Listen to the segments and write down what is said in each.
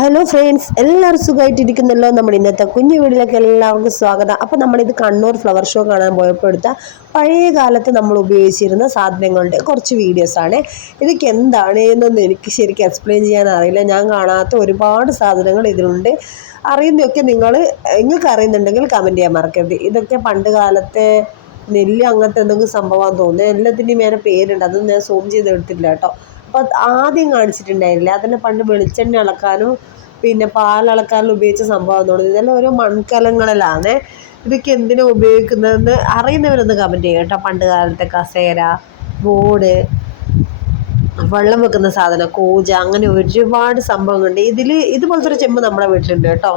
Hello friends, എല്ലാവരും സുഖമായിട്ടിരിക്കുന്നല്ലോ. നമ്മുടെ ഇന്നത്തെ കുഞ്ഞു വീട്ടിലേക്ക് എല്ലാവർക്കും സ്വാഗതം. അപ്പോൾ നമ്മളിത് കണ്ണൂർ ഫ്ലവർ ഷോ കാണാൻ പോയപ്പോൾ എടുത്ത പഴയ കാലത്ത് നമ്മൾ ഉപയോഗിച്ചിരുന്ന സാധനങ്ങളുടെ കുറച്ച് വീഡിയോസാണ്. ഇതൊക്കെ എന്താണ് എന്നൊന്നും എനിക്ക് ശരിക്കും എക്സ്പ്ലെയിൻ ചെയ്യാൻ അറിയില്ല. ഞാൻ കാണാത്ത ഒരുപാട് സാധനങ്ങൾ ഇതിലുണ്ട്. അറിയുന്നതൊക്കെ നിങ്ങൾക്ക് അറിയുന്നുണ്ടെങ്കിൽ കമൻറ്റ് ചെയ്യാൻ മറക്കരുത്. ഇതൊക്കെ പണ്ട് കാലത്തെ നെല്ല് അങ്ങനത്തെ എന്തെങ്കിലും സംഭവം തോന്നുന്നു. എല്ലാത്തിൻ്റെയും മേലെ പേരുണ്ട്, അതൊന്നും ഞാൻ സൂം ചെയ്ത് എടുത്തില്ല കേട്ടോ. അപ്പോൾ ആദ്യം കാണിച്ചിട്ടുണ്ടായില്ല, അതിനെ പണ്ട് വെളിച്ചെണ്ണ അളക്കാനും പിന്നെ പാലളക്കാനും ഉപയോഗിച്ച സംഭവം തോന്നുന്നത്. ഇതെല്ലാം ഓരോ മൺകലങ്ങളിലാണ്. ഇതൊക്കെ എന്തിനാണ് ഉപയോഗിക്കുന്നതെന്ന് അറിയുന്നവരൊന്ന് കമൻറ്റ് ചെയ്യുക കേട്ടോ. പണ്ട് കാലത്തെ കസേര, ബോർഡ്, വെള്ളം വെക്കുന്ന സാധനം, കൂജ, അങ്ങനെ ഒരുപാട് സംഭവങ്ങളുണ്ട്. ഇതുപോലത്തെ ഒരു ചെമ്പ് നമ്മുടെ വീട്ടിലുണ്ട് കേട്ടോ.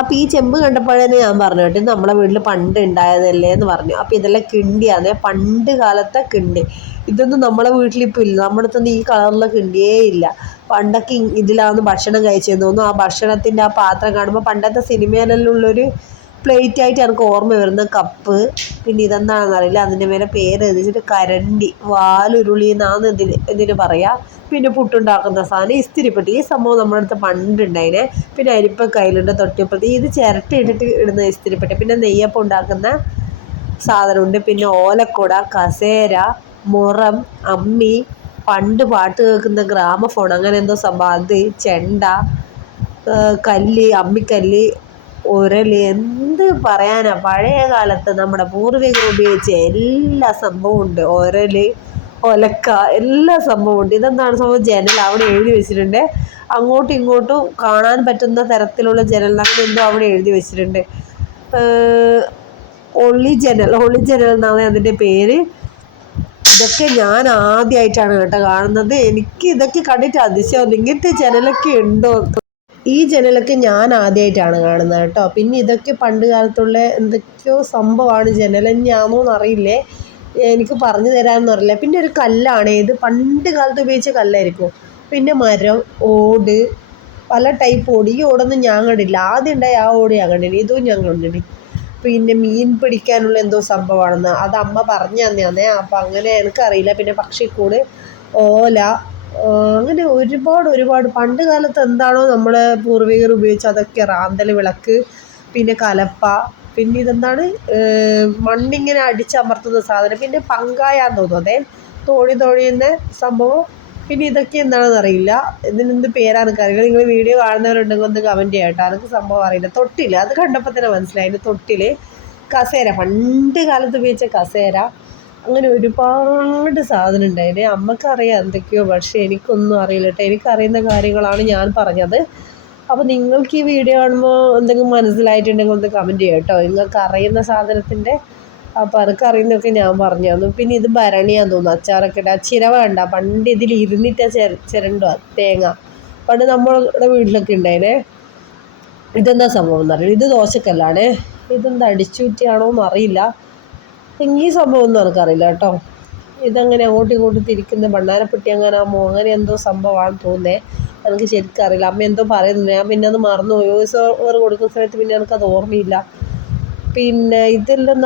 അപ്പോൾ ഈ ചെമ്പ് കണ്ടപ്പോഴേ ഞാൻ പറഞ്ഞു കേട്ടോ, ഇത് നമ്മളെ വീട്ടിൽ പണ്ട് ഉണ്ടായതല്ലേ എന്ന് പറഞ്ഞു. അപ്പോൾ ഇതെല്ലാം കിണ്ടിയാണ്, പണ്ട് കാലത്തെ കിണ്ടി. ഇതൊന്നും നമ്മളെ വീട്ടിലിപ്പോൾ ഇല്ല. നമ്മുടെ അടുത്തൊന്നും ഈ കളറിലെ കിണ്ടിയേ ഇല്ല. പണ്ടൊക്കെ ഇതിലാണ് ഭക്ഷണം കഴിച്ചതെന്ന് തോന്നുന്നു. ആ ഭക്ഷണത്തിൻ്റെ ആ പാത്രം കാണുമ്പോൾ പണ്ടത്തെ സിനിമയിലെല്ലാം ഉള്ളൊരു പ്ലേറ്റ് ആയിട്ട് എനിക്ക് ഓർമ്മ വരുന്ന കപ്പ്. പിന്നെ ഇതെന്താണെന്ന് അറിയില്ല, അതിൻ്റെ മേലെ പേര് എഴുതിച്ചിട്ട് കരണ്ടി, വാലുരുളി എന്നാണ് ഇതിന് പറയാം. പിന്നെ പുട്ടുണ്ടാക്കുന്ന സാധനം, ഇസ്തിരിപ്പെട്ടി. ഈ സംഭവം നമ്മുടെ അടുത്ത് പണ്ടുണ്ടായിനെ. പിന്നെ അരിപ്പ കയ്യിലുണ്ട്, തൊട്ടിപ്പത്തി. ഇത് ചിരട്ട ഇട്ടിട്ട് ഇടുന്ന ഇസ്തിരിപ്പെട്ടി. പിന്നെ നെയ്യപ്പം ഉണ്ടാക്കുന്ന സാധനമുണ്ട്. പിന്നെ ഓലക്കുട, കസേര, മുറം, അമ്മി, പണ്ട് പാട്ട് കേൾക്കുന്ന ഗ്രാമഫോൺ, അങ്ങനെ എന്തോ സംഭവം, അത്, ചെണ്ട, കല്ല്, അമ്മിക്കല്ല്, ഉരല്, എന്ത് പറയാനാ. പഴയ കാലത്ത് നമ്മുടെ പൂർവികർ ഉപയോഗിച്ച എല്ലാ സംഭവവും ഉണ്ട്. ഉരല്, ഒലക്ക, എല്ലാ സംഭവവും ഉണ്ട്. ഇതെന്താണ് സംഭവം? ജനൽ അവിടെ എഴുതി വെച്ചിട്ടുണ്ട്. അങ്ങോട്ടും ഇങ്ങോട്ടും കാണാൻ പറ്റുന്ന തരത്തിലുള്ള ജനൽ, അങ്ങനെ എന്തോ അവിടെ എഴുതി വെച്ചിട്ടുണ്ട്. ഒളി ജനൽ എന്നാണ് അതിൻ്റെ പേര്. ഇതൊക്കെ ഞാൻ ആദ്യമായിട്ടാണ് കേട്ടോ കാണുന്നത്. എനിക്ക് ഇതൊക്കെ കണ്ടിട്ട് അതിശയം, ഇങ്ങനത്തെ ജനലൊക്കെ ഉണ്ടോ? ഈ ജനലൊക്കെ ഞാൻ ആദ്യമായിട്ടാണ് കാണുന്നത് കേട്ടോ. പിന്നെ ഇതൊക്കെ പണ്ട് കാലത്തുള്ള എന്തൊക്കെയോ സംഭവമാണ്. ജനലന്നെയാണോ എന്നറിയില്ലേ, എനിക്ക് പറഞ്ഞു തരാമെന്ന് അറിയില്ല. പിന്നെ ഒരു കല്ലാണ്, ഇത് പണ്ട് കാലത്ത് ഉപയോഗിച്ച കല്ലായിരിക്കും. പിന്നെ മരം, ഓട്, പല ടൈപ്പ് ഓട്. ഈ ഓടൊന്നും ഞാൻ കണ്ടില്ല. ആദ്യം ഉണ്ടായ ആ ഓട് ഞാൻ കണ്ടില്ല, ഇതും ഞാൻ കണ്ടില്ല. പിന്നെ മീൻ പിടിക്കാനുള്ള എന്തോ സംഭവമാണെന്ന് അത് അമ്മ പറഞ്ഞു തന്നെയാന്നേ. അപ്പം അങ്ങനെ എനിക്കറിയില്ല. പിന്നെ പക്ഷിക്കൂട്, ഓല, അങ്ങനെ ഒരുപാട് പണ്ട് കാലത്ത് എന്താണോ നമ്മളെ പൂർവികർ ഉപയോഗിച്ച് അതൊക്കെ. റാന്തൽ വിളക്ക്, പിന്നെ കലപ്പ, പിന്നെ ഇതെന്താണ്, മണ്ണിങ്ങനെ അടിച്ചമർത്തുന്ന സാധനം, പിന്നെ പങ്കായാന്ന് തോന്നുന്നു, അതെ, തോഴിയുന്ന സംഭവം. പിന്നെ ഇതൊക്കെ എന്താണെന്ന് അറിയില്ല, ഇതിനെന്ത് പേരാണ് എനിക്കറിയില്ല. നിങ്ങൾ വീഡിയോ കാണുന്നവരുണ്ടെങ്കിൽ ഒന്ന് കമൻറ്റ് ചെയ്യാം കേട്ടോ. എനിക്ക് സംഭവം അറിയില്ല. തൊട്ടില്, അത് കണ്ടപ്പോൾ തന്നെ മനസ്സിലായി. അതിൻ്റെ തൊട്ടില്, കസേര, പണ്ട് കാലത്ത് ഉപയോഗിച്ച കസേര, അങ്ങനെ ഒരുപാട് സാധനം ഉണ്ടായിന്. അമ്മക്കറിയാം എന്തൊക്കെയോ, പക്ഷേ എനിക്കൊന്നും അറിയില്ല കേട്ടോ. എനിക്കറിയുന്ന കാര്യങ്ങളാണ് ഞാൻ പറഞ്ഞത്. അപ്പോൾ നിങ്ങൾക്ക് ഈ വീഡിയോ കാണുമ്പോൾ എന്തെങ്കിലും മനസ്സിലായിട്ടുണ്ടെങ്കിൽ ഒന്ന് കമൻറ്റ് ചെയ്യാം കേട്ടോ, നിങ്ങൾക്ക് അറിയുന്ന സാധനത്തിൻ്റെ. അപ്പോൾ എനിക്കറിയുന്നതൊക്കെ ഞാൻ പറഞ്ഞു തന്നു. പിന്നെ ഇത് ഭരണിയാന്ന് തോന്നുന്നു, അച്ചാറൊക്കെ ഇടാൻ. ചിരവ വേണ്ട, പണ്ട് ഇതിൽ ഇരുന്നിട്ട് ചിരണ്ടുക തേങ്ങ, പണ്ട് നമ്മളുടെ വീട്ടിലൊക്കെ ഉണ്ടായിനെ. ഇതെന്താ സംഭവം എന്നറിയില്ല. ഇത് ദോശക്കല്ലാണ്. ഇതെന്താ അടിച്ചൂറ്റിയാണോ എന്നറിയില്ല. ഈ സംഭവം ഒന്നും എനിക്കറിയില്ല കേട്ടോ. ഇതങ്ങനെ അങ്ങോട്ടും ഇങ്ങോട്ടും തിരിക്കുന്ന ഭണ്ണാരപ്പെട്ടി അങ്ങനാമോ, അങ്ങനെ എന്തോ സംഭവമാണെന്ന് തോന്നുന്നേ. എനിക്ക് ശരിക്കും അറിയില്ല. അമ്മ എന്തോ പറയുന്നില്ല, ഞാൻ പിന്നെ അത് മറന്നുപോയി. വോയിസ് ഓവർ കൊടുക്കുന്ന സമയത്ത് പിന്നെ എനിക്കത് ഓർമ്മയില്ല. പിന്നെ ഇതെല്ലാം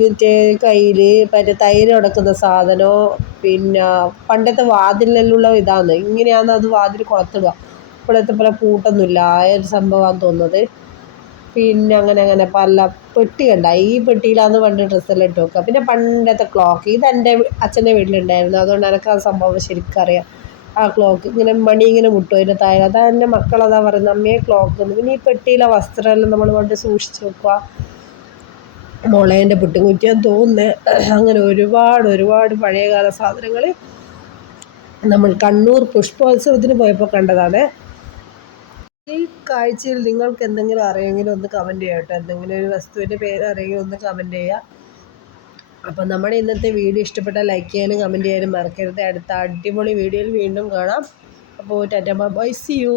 മറ്റേ കയ്യിൽ മറ്റേ തൈര് ഉടക്കുന്ന സാധനമോ. പിന്നെ പണ്ടത്തെ വാതിലിലുള്ള ഇതാണ്, ഇങ്ങനെയാണ് അത് വാതിൽ കുളത്തിടുക. ഇപ്പോഴത്തെ പോലെ പൂട്ടൊന്നുമില്ല, ആ ഒരു സംഭവമാണെന്ന് തോന്നുന്നത്. പിന്നെ അങ്ങനെ പല പെട്ടി കണ്ട, ഈ പെട്ടിയിലാണ് പണ്ട് ഡ്രസ്സെല്ലാം ഇട്ട് വെക്കുക. പിന്നെ പണ്ടത്തെ ക്ലോക്ക്, ഇതെൻ്റെ അച്ഛൻ്റെ വീട്ടിലുണ്ടായിരുന്നു, അതുകൊണ്ട് എനിക്ക് ആ സംഭവം ശരിക്കും അറിയാം. ആ ക്ലോക്ക് ഇങ്ങനെ മണി ഇങ്ങനെ മുട്ടും അതിൻ്റെ താഴെ, അതാ എൻ്റെ മക്കളതാ പറയുന്നത്, അമ്മയെ ക്ലോക്ക് എന്ന്. പിന്നെ ഈ പെട്ടിയിലെ വസ്ത്രമെല്ലാം നമ്മൾ പണ്ട് സൂക്ഷിച്ച് വെക്കുക. മുളേൻ്റെ പുട്ടും കുറ്റിയാന്ന് തോന്നുന്നത്. അങ്ങനെ ഒരുപാട് പഴയകാല സാധനങ്ങൾ നമ്മൾ കണ്ണൂർ പുഷ്പോത്സവത്തിന് പോയപ്പോൾ കണ്ടതാണ്. ഈ കാഴ്ചയിൽ നിങ്ങൾക്ക് എന്തെങ്കിലും അറിയെങ്കിലും ഒന്ന് കമൻറ്റ് ചെയ്യാം കേട്ടോ. എന്തെങ്കിലും ഒരു വസ്തുവിൻ്റെ പേര് അറിയെങ്കിൽ ഒന്ന് കമൻറ്റ് ചെയ്യുക. അപ്പം നമ്മുടെ ഇന്നത്തെ വീഡിയോ ഇഷ്ടപ്പെട്ടാൽ ലൈക്ക് ചെയ്യാനും കമൻറ്റ് ചെയ്യാനും മറക്കരുത്. അടുത്ത അടിപൊളി വീഡിയോയിൽ വീണ്ടും കാണാം. അപ്പോൾ ടാറ്റാ ബൈ, സീ യു.